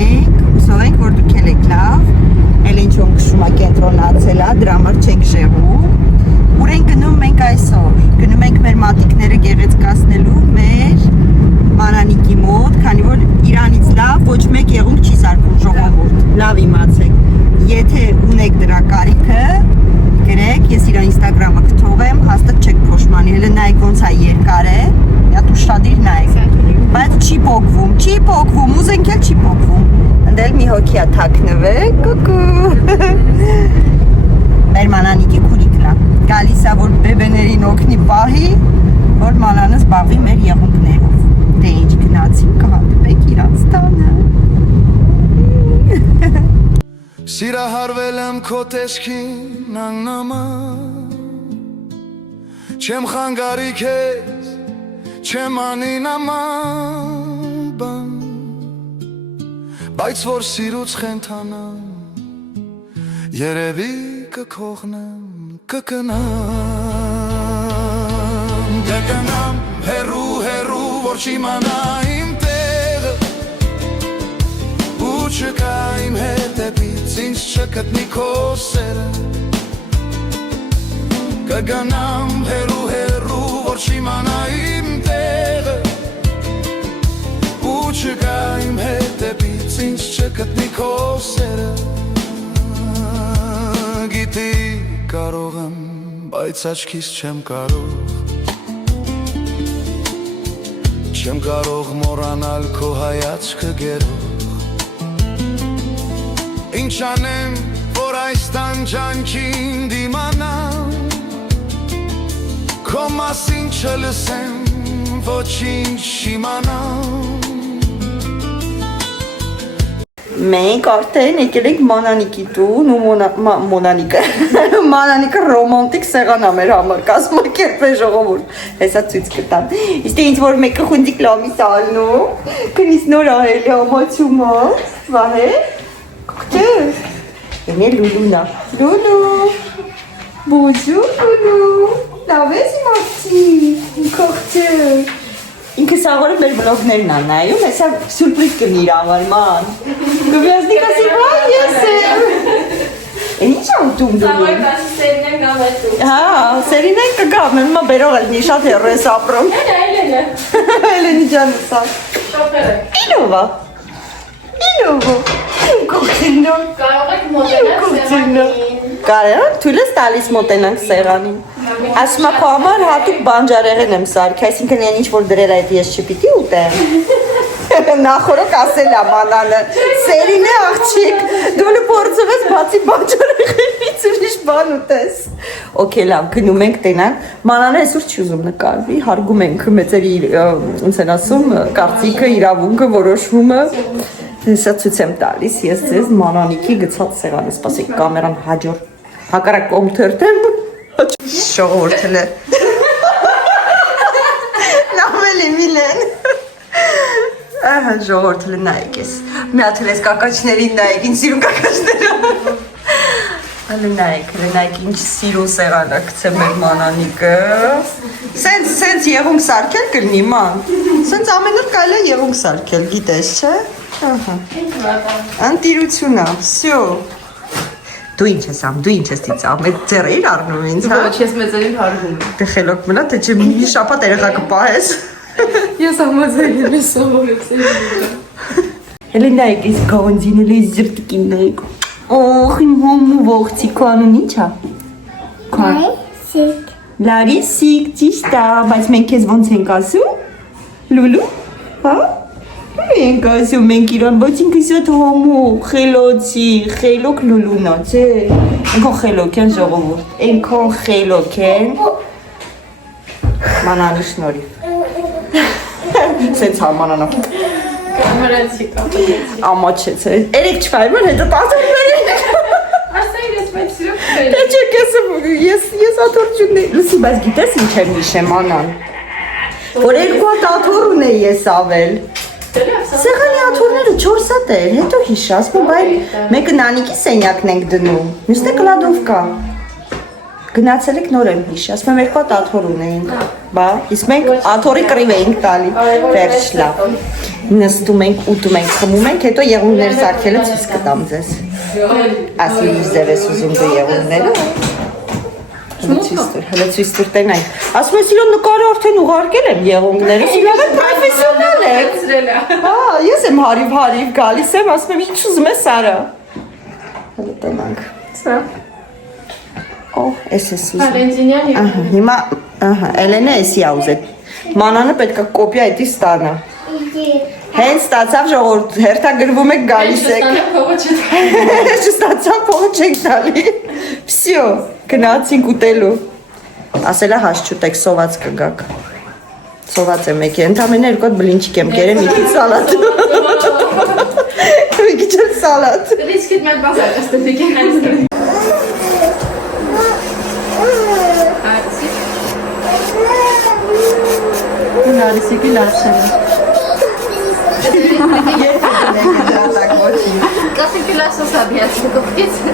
ենք, հուսով ենք, որ դուք եք լավ, էլ ինչ-որ քշում է կենտրոնացել է, դրա համար չենք շեղում։ Ուր ենք գնում մենք այսօր։ Գնում ենք մեր մատիկները գեղեցկացնելու մեր Մանանիկի մոտ, քանի որ Իրանից լավ ոչ մեկ եղունգ չի սարքում ժողովուրդ։ Լավ իմացեք։ Եթե ունեք դրա կարիքը, գրեք, ես իր Instagram-ը կթողեմ, հաստատ չեք փոշմանի։ Հələ նայեք ոնց է երկար է։ Դա ուշադիր նայեք։ Բայց չի փոկվում, ուզենք էլ չի փոկվում։ Ընդել մի հոգի է թաքնվել, կուկու։ Մեր Մանանիկի քուրիկն է։ Գալիս է որ բեբեներին օգնի պահի, որ Մանանը զբաղվի մեր եղունգներով։ Դե ինչ գնացին կհանդիպեք իրանց տանը։ Սիրահարվել եմ քո տեսքին անգնաման, չեմ խանգարի քեզ, չեմ անի նման բան, բայց որ սիրուց խենթանամ, երևի կքողնեմ, կգնամ հեռու, որ չիմանա իմ տեղը, ու չկա իմ հետևից ինձ չգտնի քո սերը, կգնամ հեռու, որ չիմանա իմ տեղը, ու չկա իմ հետևից ինձ չգտնի քո սերը, գիտի կարող եմ, բայց աչքիս չեմ կարող, չեմ կարող մոռանալ քո հայացքը գերող, ինչ անեմ, որ այս տանջանքին դիմանամ, քո մասին չլսեմ, ոչինչ չիմանամ։ Մենք արդեն եկել ենք Մանանիկի տուն ու Մանանիկը ռոմանտիկ սեղան է մեր համար կազմակերպել ժողովուրդ։ Հեսա ցույց կտամ։ Իսկ ինչ որ մեկը խնդիկ լամիս ալնում, քնից նոր արել ամացումա, վահե։ Կողջը։ Էնե լուլունա։ Լուլու։ Բոզու լուլու։ Լավ ես իմացի։ Կողջը։ Ինքը սաղորը մեր բլոգներն է նայում, հեսա սուրպրիզ կնի իր համար, ման։ Գվյազնի կասի, վայ, ես եմ։ Են ինչ անդում դու։ Սաղորը կասի սերին են գամ էտու։ Հա, սերին են կգամ, մեմա բերող էլ նի շատ հեռու ես ապրում։ Էլենը։ Էլենի ջանը սա։ Շոպերը։ Ինովա։ Կողցիննոն։ Կարող եք մոտենալ սեղանին։ Կարեան, թույլ ես տալիս մոտենանք սեղանին։ Ասում է քո համար հատուկ բանջարեղեն եմ սարքի, այսինքն այն ինչ որ դրել այդ ես չպիտի ուտեմ։ Նախորոք ասել է Մանանը, սերին է աղջիկ, դու փորձում ես բացի բանջարեղենից ուրիշ բան ուտես։ Okay, լավ, գնում ենք տենանք։ Մանանը այսօր չի ուզում նկարվի, հարգում ենք մեծերի ոնց են ասում, կարծիքը, իրավունքը, որոշումը։ Հեսա ցույց եմ տալիս, ես ձեզ Մանանիկի գցած սեղանը, սպասեք կամերան հաջոր, հակառակ կողմ թերթեմ, շողորդել է, լավելի միլեն, ահա ժողորդել է նայեք ես, մի ատել ես կակաչներին նայեք, ինչ սիրում կակաչները, հələ նայեք, ինչ սիրուն սեղան է գցել մեր Մանանիկը, սենց եղունգ սարքել կլնի ման, սենց ամեն օր կարելի է եղունգ սարքել, գիտես չէ? Անտիրություն է, վсё։ Դու ինչ ես ամ, դու ինչ ես ծիծաղում, այդ ձեռը իր առնում ինձ, հա։ Ոչ, ես մեծերին հարգում եմ։ Դե խելոք մնա, թե չէ մի շաբաթ երեխա կպահես։ Ես համաձայն եմ սովորել սերին։ Հələ նայեք, այս գանձինել էս զրտիկին նայեք։ Օխ, իմ հոմու ողցիկ անուն ինչ է։ Լարիսիկ։ Լարիսիկ, ճիշտ է, բայց մենք քեզ ոնց ենք ասում։ Լուլու, հա։ Մենք ասում ենք իրան, բայց ինքը շատ հոմու, խելոցի, խելոք լուլունա, չէ։ Այնքան խելոք են ժողովուրդ, այնքան խելոք են։ Մանանի շնորհիվ։ Սենց հարմանանա։ Կամերանցի կապեցի։ Ամաչեց է։ Երեք չկայմ են հետը տասորների։ Ասային ես բայց սիրով քել։ Դե չէ կեսում, ես աթորջունն է։ Լսի, բայց գիտես ինչ եմ նիշեմ անան։ Որ երկու հատ աթոր ունեի ես ավել։ Սեղանի աթորները 4 հատ էր, հետո հիշա, ասում բայ մեկը նանիկի սենյակն ենք դնում, մյուսն է կլադովկա։ Գնացել եք նոր եմ հիշ, ասում եմ երկու հատ աթոռ ունեինք, բա, իսկ մենք աթոռի կռիվ էինք տալի, վերջ լավ, նստում ենք, ուտում ենք, խմում ենք, հետո եղունգները սարքելը ցույց կտամ ձեզ, ասի ինչ ձև ես ուզում դու եղունգները, հələ ցույց տուր տենայք, ասում ես իրոն նկարը արդեն ուղարկել եմ եղունգները, լավ է պրոֆեսիոնալ եք, հա, ես եմ հարիվ գալիս եմ, ասում եմ ինչ ուզում ես արա, հələ տենանք, Օհ, էս ուզում։ Վալենտինյան եւ Ահա, հիմա, Էլենը էսի ա ուզել։ Մանանը պետքա կոպիա էդի ստանա։ Հենց ստացավ ժողովուրդ, հերթագրվում եք գալիս եք։ Չստացավ փողը չեք տալի։ Վсё, գնացինք ուտելու։ Ասելա հաշ չուտեք, սոված կգաք։ Սոված եմ եկի, ընդամենը երկու հատ բլինչիկ եմ կերել, մի քիչ սալատ։ Մի քիչ սալատ։ Рискит մեկ բազար, ստեփիկ Narisipi lasciare. Casi che lascio sabbia, si capisce.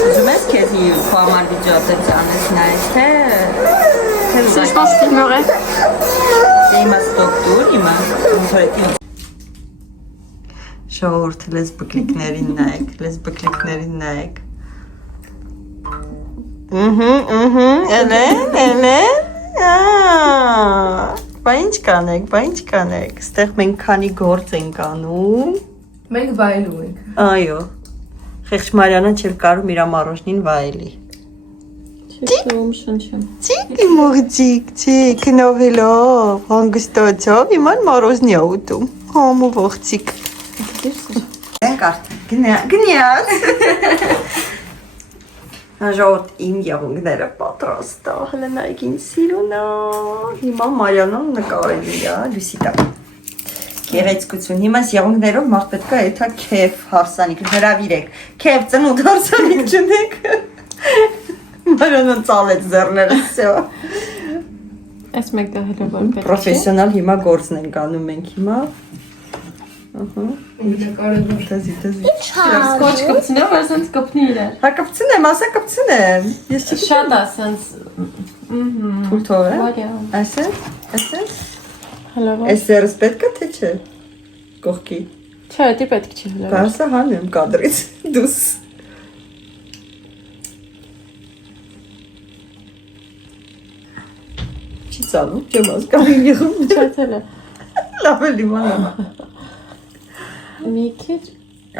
Ուզում ես քեզ խոհամար վիճակից անես նայես, թե Si je pense qu'il m'aurait. Իմա ստոկտուր, իմա ոնցորետի Շողորդ լեսբկլիկներին նայեք Էլեն Բա ինչ կանեք, ստեղ մենք քանի գործ ենք անում Մենք վայելում ենք։ Այո, խեղճ Մարիանը չեր կարում իրա մարոշնին վայելի Չեմ շնչեմ։ Τσίκι μογτσίκ, քնովելով, հանգստոցով, իման մարոզնի ա ուտում, համու ողցիկ Ենք արդեն, գնյաց Ժողովուրդ իմ եղունգները պատրաստ ա, հլը նայք ինձ սիրուն ա, հիմա Մարիանան նկարելի ա, լույսի տակ Գեղեցկություն, հիմա եղունգներով մարդ պետք է եթա քեվ հարսանիք, հրավիրեք, քեվ ծնունդ հարսանիք չնեք Մարիանան ծալեց ձեռները, սյո Այս մեկ դահելը որ պետք է։ Պրոֆեսիոնալ հիմա գործն ենք անում մենք հիմա Տեզի Սկոչ կպցնեմ, ասենց կպնի իրար։ Հա կպցնեմ, ասա կպցնեմ Ես չի Շատ ասենց թուլ թող է Վարյա։ Այսենց Հլով։ Այս սերս պետք է թե չէ Կողքի Չէ, դի պետք չի հլով։ Բարսա հանեմ կադրից դուս Չի ծանում, չեմ ասկանում եղում Չացել է։ Լավ է լիմանա Մի քիչ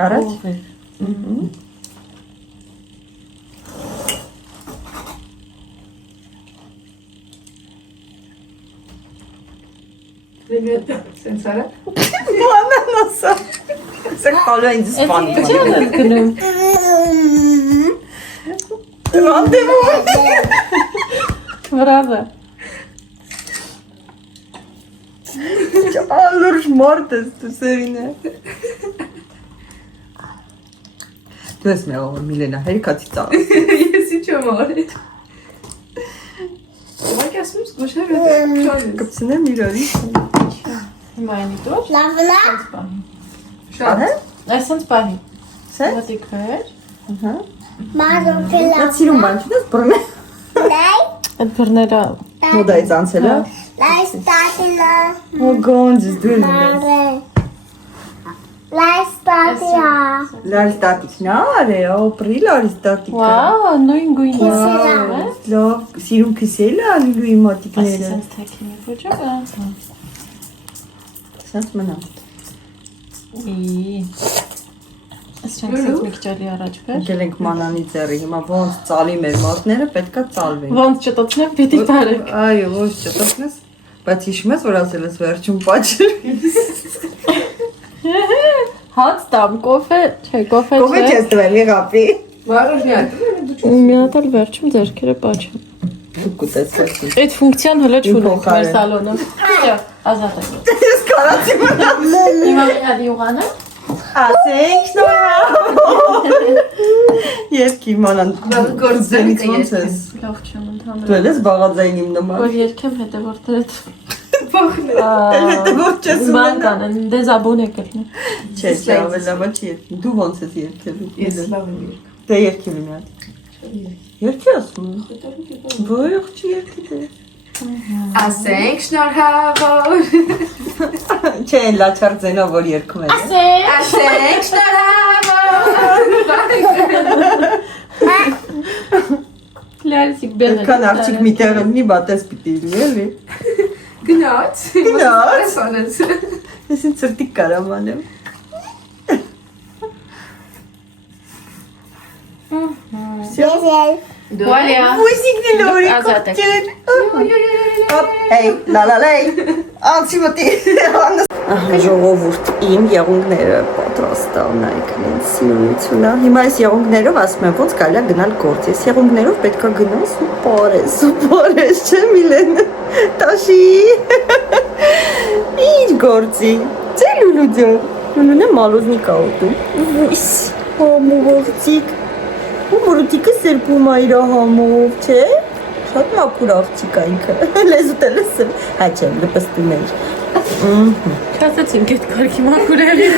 Առաջ Սենց արա։ Մանան ասա Սա կալու ինձ սպանում Էս ինչ ես գնում։ Ռանդևու Բրավո։ Ալուրջ մարդ ես դու սերին է Դու ես մեղով Միլենա, հերիկացի ծաղ Ես ինչ եմ արել։ Ուղղակի ասում ես գոշեր է։ Կպցնեմ իրարի Հիմա այնի դուր։ Լավնա Սենց պահի։ Շատ է? Այսենց պահի։ Սենց? Մոտիկ վեր։ Մազոկելա Նա սիրում բան չնես բրնե Լայ Այդ բռները Մոդայից անցել է Լայ ստատինա Ո գոնձս դու եմ Մարե Լայ ստատիա Լարի ստատիկն արե, ապրի լարի ստատիկը Վաու, նույն գույնի։ Լավ, սիրում քսել է ալիլուի մատիկները Այսենց թեքինի փոջը։ Սենց մնա Այսինքն մի քիչ ալի առաջ վեր։ Գել ենք մանանի ձեռի, հիմա ոնց ծալի մեր մատները պետքա ծալվեն Ոնց չտոցնեմ, պիտի տարեք։ Այո, ոնց չտեսնես, բայց հիշում ես, որ ասել ես վերջում պաչր Հաց տամ, կոֆե, չէ, կոֆե Կովե չես տվել, եղապի Մի հատ էլ վերջում ձեռքերը պաչը։ Դու կուտես վերջում Այդ ֆունկցիան հələ չունենք մեր փոխարեն։ սալոնը։ Այո, ազատ է։ Ես կարացի մնա Հիմա ալի ուղանը։ Ասենք շնորհալ Երկի մանան գործենից ոնց ես Լավ չեմ ընդհանուր։ Դու ես բաղաձայն իմ նման Որ երկեմ հետևորդները Փոխն է։ Դե ո՞նց ես Ման կանեն, դե զաբոն եկել։ Չէ, ավելավա չի երկել։ Դու ո՞նց ես երկել։ Ես լավ եմ եկել։ Դե երկել մի հատ։ Երկի ասում։ Ոչ չի երկել։ Ասենք շնորհավոր։ Չէ, լաչարձենով որ երկում են։ Ասենք շնորհավոր։ Լարսիկ բելը։ Քան աղջիկ մի տեղ մի բատես պիտի լինի, էլի։ Գնաց։ Գնաց։ Սոնաց։ Ես ինձ ծրտիկ կարամ անեմ։ Yes. Դուալիա։ Մուսիկնի լորի Ազատ եք։ կոկտել։ Հեյ, լալալեյ։ Անցի մտի։ Ժողովուրդ իմ եղունգները պատրաստ ա, նայեք ինձ սիրությունը։ Հիմա այս եղունգներով ասում եմ ոնց կարելի է գնալ գործ։ Այս եղունգներով պետք է գնաս ու պարես, չէ՞ Միլեն։ Տաշի։ Ինչ գործի։ Չէ՞ Լուլու ջան։ Լուլուն է մալոզնիկ ա ուտում։ Ույս, մուղոցիկ։ Ու մուրուտիկը սերպում ա իր համով, չէ՞։ Շատ մաքուր աղջիկ ա ինքը։ Լեզուտ է լսել։ Հա չէ, լպստում էր։ Չասեցին կետ կարքի մաքուր եղի։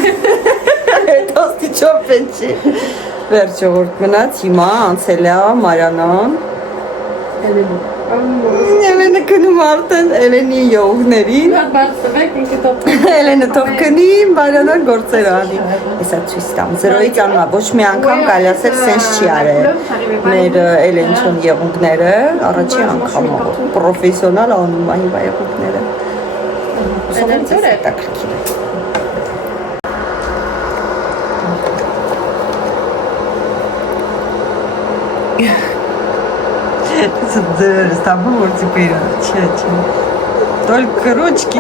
Տոստի չոպեն չի։ Վերջ ժողորդ մնաց, հիմա անցել է Մարյանան։ Էլենը կնում արդեն Էլենի յողներին։ Բարձվեք ինքը տոպ։ Էլենը թող կնի, Մարյանան գործեր անի։ Հեսա ցույց տամ, զրոյից անունա, ոչ մի անգամ կարելի ասել սենս չի արել։ Մեր Էլենչոն եղունգները, առաջի անգամ պրոֆեսիոնալ անում ա հիմա եղունգները։ Էներձոր է։ Տակրքի։ Ձեր ստաբում որ теперь, չէ։ Только ручки,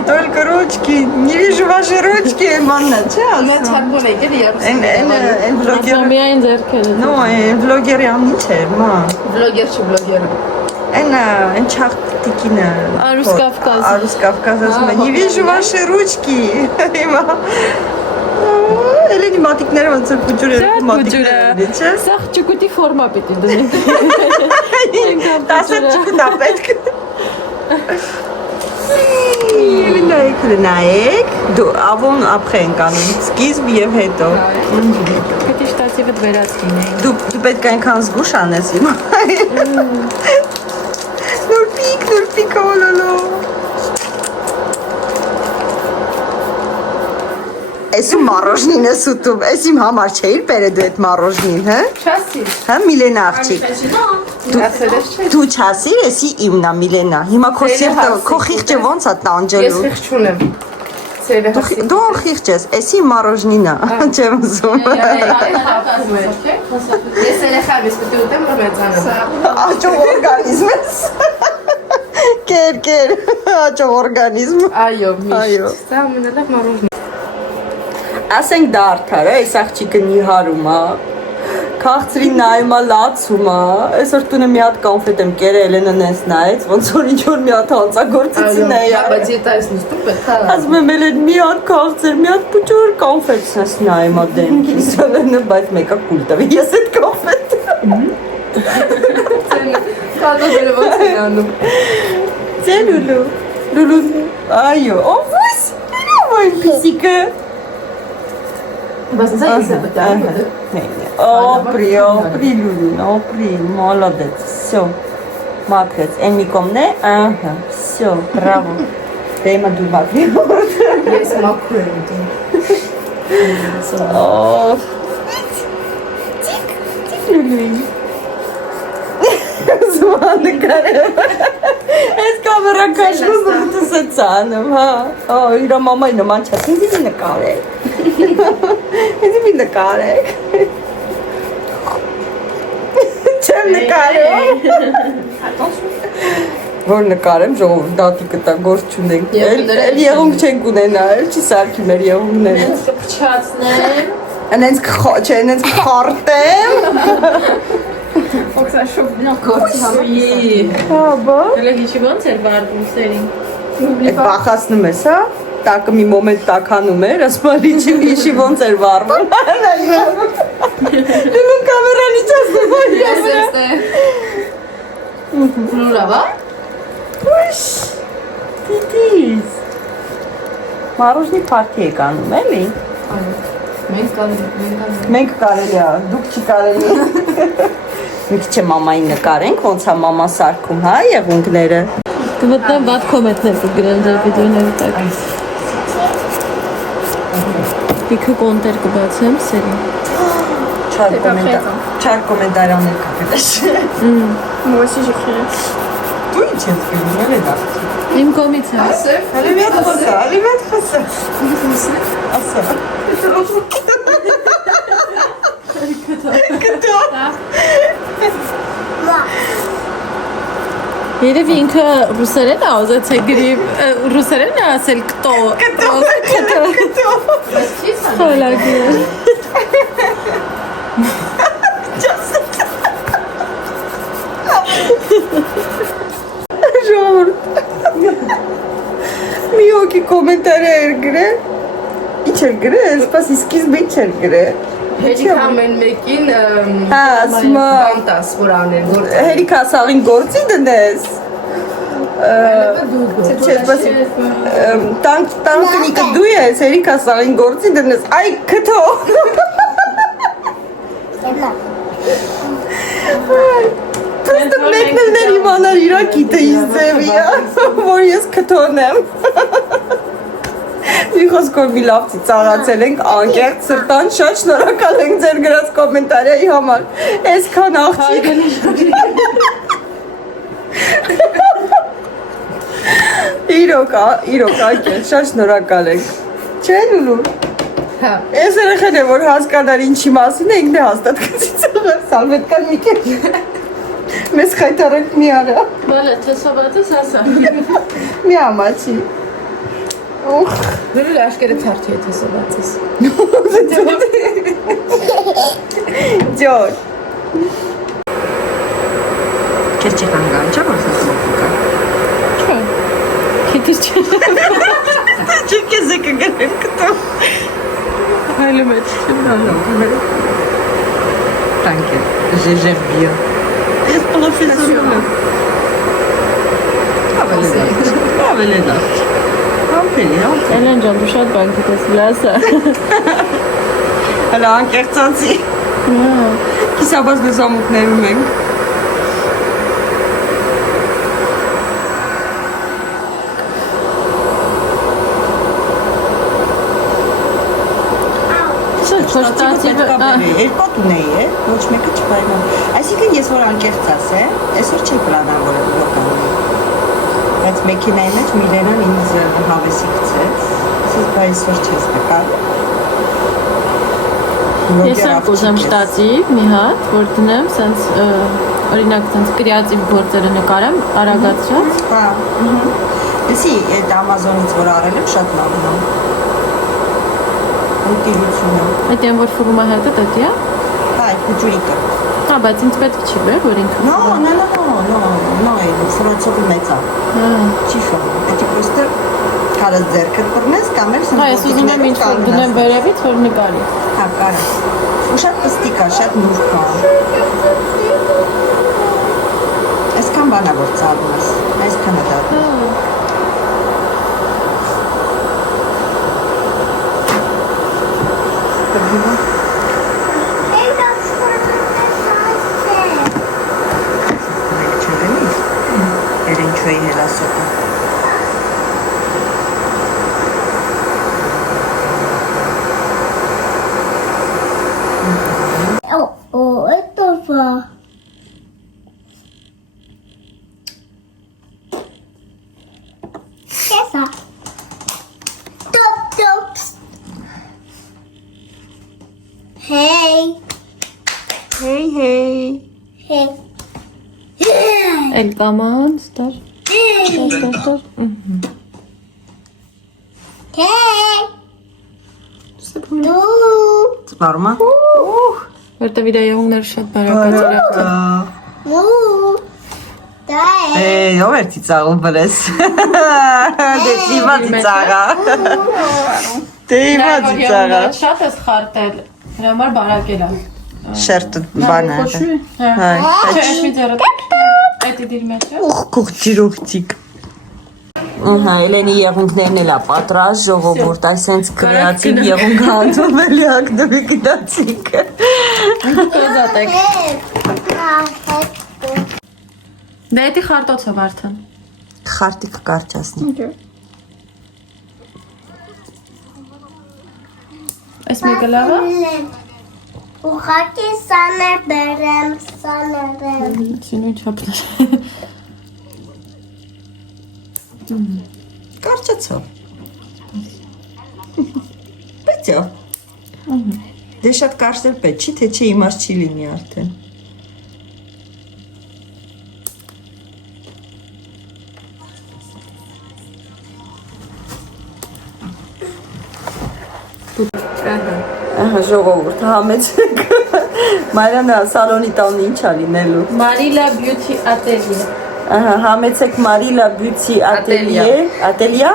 не вижу ваши ручки, манна, չէ՞ Ամեն ասում։ չարբոն եկել երբ։ Են վլոգեր։ Միայն ձերքերը։ No, են վլոգերի ամիջ էր, ման։ Վլոգեր չի վլոգեր։ Են չախտիկինը։ Արուս Կավկազ։ Արուս Կավկազ ասում է, не вижу ваши ручки։ Հիմա։ Էլենի մատիկները ոնց որ փուջուր երկու մատիկներ ունի, չէ՞։ Սա ճուկուտի ֆորմա պիտի դնենք։ 10 ճուկուտա պետք։ Նայեք, դու ավոն ապխե ենք անում, սկիզբ եւ հետո։ Պետք է շտացի վդ վերացնենք։ Դու պետք է այնքան զգուշ անես հիմա։ Նուրպիկ, օլոլո։ Էսու մարոժնին ես ուտում, էս իմ համար չէիր բերել դու այդ մարոժնին, հա։ Չասի։ Հա Միլենա աղջիկ։ Դու չասիր, էսի իմն ա Միլենա։ Հիմա քո սիրտը, քո խիղճը ոնց ա տանջելու։ Ես խիղճ չունեմ։ Ցերը հասի։ Դու խիղճ ես, էսի մարոժնին ա, չեմ ուզում։ Ես երեխայ ես պետք է ուտեմ մեծանամ։ Աճող օրգանիզմ ես։ Կեր, աճող օրգանիզմ։ Այո, Այո։ միշտ։ Սա ամենալավ մարոժն։ Ասենք դա արդար է, այս աղջիկը նիհարում ա, քաղցրի նայում ա, լացում ա, այսօր տունը մի հատ կոնֆետ եմ կերել, Էլենը նես նայեց, ոնց որ ինչ-որ մի հատ հանցագործեցին է յա։ Բայց եթե այս նստում պետք է։ Ասում եմ Էլեն մի հատ քաղցր, մի հատ փուջուր կոնֆետ նես նայում ա դեմքիս, Էլենը բայց մեկը կուլ տվի, ես այդ կոնֆետը։ Կատոները ոնց են անում։ Ձե Լուլու, այո, ովույս, այ պիսիկը։ Բայց սա ես պետք է։ Опри, Лулин, опри, молодец, все. Макрец, Энни комне, ага, все, браво. Тема дубаки. Ես մաքուր եմ ուտում։ Тик, Лулин. Զուանը կարև։ Այս կամերա կաշվում բրուտը սեցանում, հա։ Իրա մամայի նման չաս, ինձ մի նկարեք։ Ինձ մի նկարեք։ Չեմ նկարում։ Որ նկարեմ, ժողովուրդ դատիկը տա գործ չունենք։ Էլ եղունգ չենք ունենա, էլ չի սարքի մեր եղունգները։ Ես կփչացնեմ։ Անենց չէ, անենց քարտեմ։ Օքսա շոփնա կորցի համի։ Հա, բա։ Դե հիշի ոնց էր վարդում սերին։ Այդ բախացնում ես, հա։ Տակը մի մոմենտ տականում էր, ասում եմ հիշի ոնց էր վարվում։ Դու կամերան իջացնում Ես ես է։ Նուրավա։ Ուշ, դիտիս։ Մարուժնի պարտի եք անում, էլի։ Մենք կարելի է, դուք չի կարելի։ Մի քիչ մամային նկարենք, ոնց է մաման սարքում, հա, եղունգները։ Կմտնեմ վատ կոմենտներ կգրեմ ձեր վիդեոների տակ։ Իքը կոնտեր կբացեմ, սերի։ Չար կոմենտարյաներ կգրես։ Moi aussi j'écrirai. Դու ինչ ես գրում, էլի դա։ Իմ կողմից է։ Հələ մի հատ խոսա, հələ մի հատ խոսա։ Ասա։ Երևի ինքը ռուսերեն է ուզեցել գրի, ռուսերեն է ասել կտո։ Կտո։ Խելագի։ Մի հոգի կոմենտար էր գրել։ Ինչ էր գրել, սպասի սկիզբը ինչ էր գրել։ Հերիք ամեն մեկին Հա, ասում է բանտաս որ անեն որ հերիք ասաղին գործի դնես։ Չէ, սպասի տանկնիկը դու ես, հերիք ասաղին գործի դնես։ Այ քթո։ Պրոստը մեկնելներ իմանար իրա գիտե ինձ ձևի, որ ես քթոն եմ։ Մի խոսքով մի լավ ծիծաղացել ենք, անկեղծ սրտան, շատ շնորհակալ ենք ձեր գրած կոմենտարիայի համար։ Այսքան աղջիկ։ Իրոք, անկեղծ, շատ շնորհակալ ենք։ Չէ՞ Լուլու։ Հա։ Այս երեխան է որ հասկանար ինչի մասին է, ինքն է հաստատ կծիծաղը, սալվետկան մի քիչ։ Մեզ խայտարենք մի արա։ Բալա, չեսոբացս ասա։ Մի ամաչի։ Ուխ։ Դու աշկերը թարթի եթե սովածես։ Ջոր։ Քերջի խանգան, չէ՞ որ սասմոք կա։ Չէ։ Քիչ չէ։ Չէ՞ կեզը կգրեմ կտո։ Հայլը մեջ չեմ Տանկե, j'aime bien։ Ես պրոֆեսորում եմ։ Ավելի դարձ։ Համպելի, համպելի։ Էլեն ջան, դու շատ բան գիտես, լասա։ Հələ անկեղծացի։ Կիսաբաց լուսամուտներում ենք։ Երկոտ ունեի է, ոչ մեկը չպայման։ Այսինքն ես որ անկեղծ ասեմ, այսօր չի պլանավորել ոկանի։ Բայց մեքենայի մեջ Միլենան ինձ հավեսի գցեց, ասես բա այսօր չես նկարում։ Ես եմ կուզեմ շտատիվ մի հատ, որ դնեմ, սենց, օրինակ, սենց կրիատիվ գործերը նկարեմ, արագացրած։ Հա, լսի, այդ Ամազոնից որ արել եմ, շատ լավն է։ Ուտիլությունը։ Այդ են որ ֆուրմա հետը դետի է։ Հա, այդ կուջուրիկը։ Հա, բայց ինձ պետք չի բեր, որ ինքը։ No, սրացովի մեծ է։ Չի շո։ Էդի պրոստը կարաս ձերքդ բռնես կամ էլ Հա, ես ուզում եմ ինչ-որ դնեմ վերևից, որ նկարի։ Հա, կարաս։ Ու շատ պստիկ է, շատ նուրբ է։ Այսքան բան է որ ծալում ես, այսքան է դատում։ Ինչու է հելասոտը։ Это va. Esa. Top, top. Hey. Hey. Hey. Էլ կաման, ստար։ Ստար։ Hey. Du. Սպարմա։ Որտե վիդեոները շատ բարակացել են։ Du. Dai. Ով էր ծիծաղում վրես։ Դե դիվա ծիծաղա։ Դիվա ծիծաղա։ Շատ ես խարտել, դրա համար բարակել է։ Շերտ բանը։ Հա, չէ, մի ձեռը։ Այդ դիր մեջ է։ Ուխ, կողջիրողցիկ։ Ահա, Էլենի եղունգներն էլ է պատրաստ, ժողովուրդ, այսենց կրեատիվ եղունգ հանդում էլ ակդվի գիտացիք։ Կոզատեք։ Դե էդի խարտոցով արդեն։ Խարտիկ կարճասնի։ Այս մեկը լավ է։ Ուղղակի սաներ բերեմ, սաներեմ։ Սինու չափներ։ Կարճացավ։ Բեցյա։ Դե շատ կարճել պետք չի, թե չէ իմաստ չի լինի արդեն։ Ահա ժողովուրդ, համեցեք։ Մարիանա, սալոնի տանը ինչ ա լինելու։ Marila Beauty Atelier։ Ահա, համեցեք Marila Beauty Atelier, Atelier,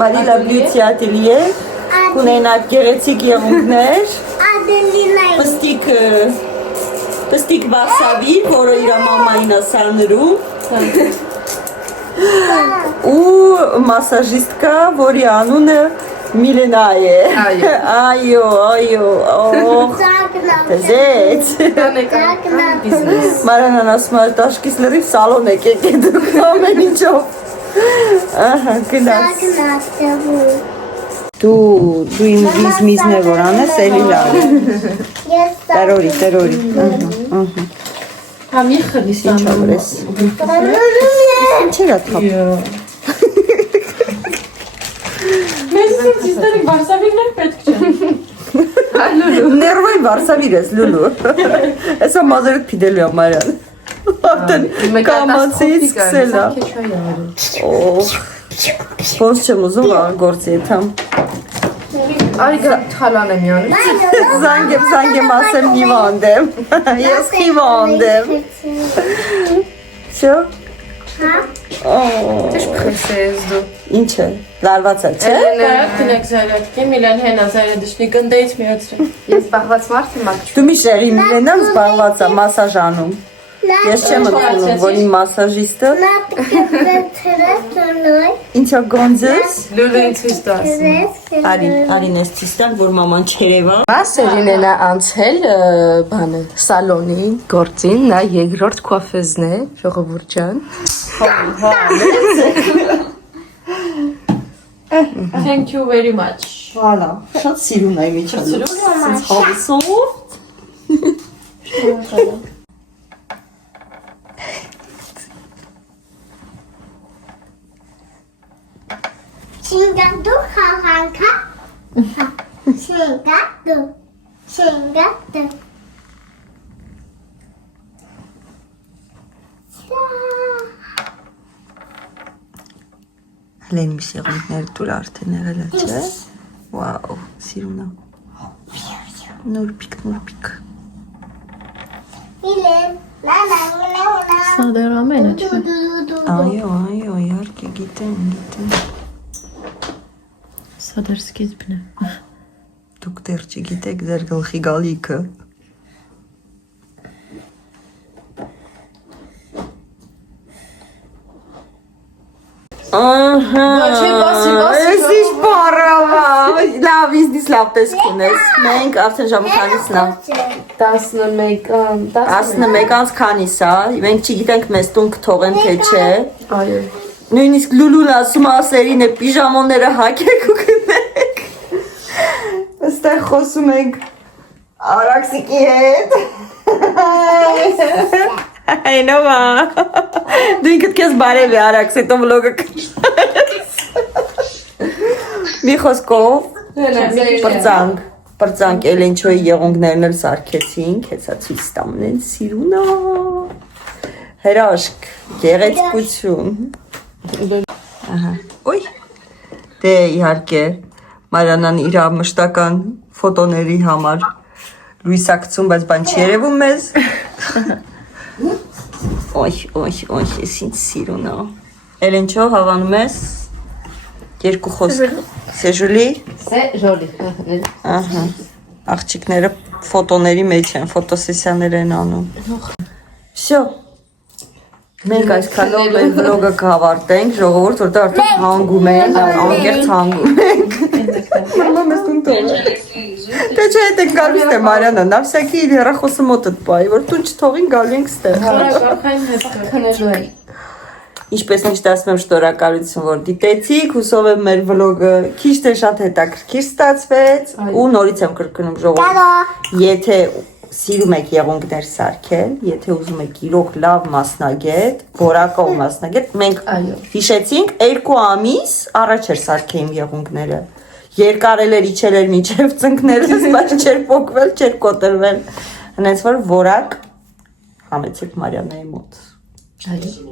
Marila Beauty Atelier, կունենաք գեղեցիկ եղունգներ, պստիկ վասավի, որը իր մամային է սանրում, ու մասաժիստկա, որի անունը Միլենա է, այո, տեզեց, Մարյանան ասում է, տաշկիս լրիվ սալոն եք եք դուք ամեն ինչով, ահա, գնաց, դու իմ վիզմիզն է որ անես, էլի լավ է, տերորի, Համի խլիս ինչ ավրես, ինչ էր ատխապ, Մեզ ծիստերի բարսավիրներ պետք չեն։ ներվայ վարսավիր ես, լուլու, էսա մազերդ պիդելու է Մարյան, արդեն կամացից սկսել է, ոնց չեմ ուզում գործի եթամ, Այգա թալան եմ յանը։ Զանգ եմ ասեմ հիվանդ եմ, ես հիվանդ եմ, շո, Տեշ պխեսես դու։ ինչ է, լարված է, չէ, Կնեք զայրատքի, միլան հենա զայրադշնի գնդեից միացրի։ Ես պահված մարդ եմ ակ դու մի շեղի միլենան զբաղված է մասաժանում, ես չեմ ընդունում, որ իմ մասաժիստը, ինչա գոնձես, լուլու ինձ հույս տու ասում։ արին ես ծիստան, որ մաման չերևա, Մասերին է նա անցել բանը սալոնին, գործին, նա երկրորդ քոֆեզն է, ժողովուրդ ջան։ Thank you very much։ Հալա, շատ սիրուն է միջանոց, սենց հավսով, Շինգադու խաղանքա, շինգադու, հլեն մի սեղունքներ տուր արդեն եղել է, չէ, վաու, սիրուն է, նուրպիկ, Միլեն, Սա դեռ ամենը չէ։ այո, իհարկե, գիտեմ, Սա դեռ սկիզբն է։ դուք դեռ չգիտեք ձեր գլխի գալիքը, ահա, ես ինչ բարավա, լավ իզնիս լավ տեսք ունես, մենք արդեն ժամը քանիսն է, 11-ից քանիս է, մենք չգիտենք մեզ տուն կթողեն թե չէ, Այո։ նույնիսկ լուլուն ասում ասերին է պիժամոնները հակեք ու գնեք, այստեղ խոսում ենք Արաքսիկի հետ, այնովա, դու ինքդ կեզ բարև է Արաքս, հետո վլոգը մի խոսքով, պրծանք Էլենչոյի եղունգներն էլ սարքեցինք, հեցա ցույց տամնեն սիրունա, հրաշք, գեղեցկություն, ոյ, դե իհարկե, Մարյանան իրա մշտական ֆոտոների համար լույսակցում, բայց բան չի երևում մեզ, ոյ, ես ինձ սիրունա, Էլենչո հավանում ես, երկու խոսք, Սեժուլի, ահա, աղջիկները ֆոտոների մեջ են, ֆոտոսեսիաներ են անում, վсё, Մենք այսքանով մեր վլոգը կավարտենք, ժողովուրդ, որտեղ արդեն հանգում ենք, անկեղծ հանգում ենք։ Մամա ստուն տոն։ Դե չէ, դե գալիս է Մարիանա, նավսյակի իր հեռախոսը մոտդ պայի, որ տուն չթողին գալու ենք ստեղ։ Քնելու եմ։ Ինչպես միշտ ասում եմ, շնորհակալություն, որ դիտեցիք, հուսով եմ մեր վլոգը քիչ թե շատ հետաքրքիր ստացվեց ու նորից եմ կրկնում ժողովուրդ, եթե սիրում եք եղունգներ սարքել, եթե ուզում եք իրոք լավ մասնագետ, որակով մասնագետ, մենք հիշեցինք 2 ամիս առաջ էր սարքեին եղունգները։ Երկարել էր, իջել էր մինչև ծնկներս, բայց չէր փոկվել, չէր կոտրվել։ Հենց որ որակ համեցեք Մարիանայի մոտ։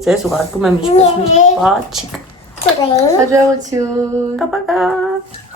Ձեզ ուղարկում եմ ինչպես միշտ, պաչիկ։ Հաջողություն։ Կապակա։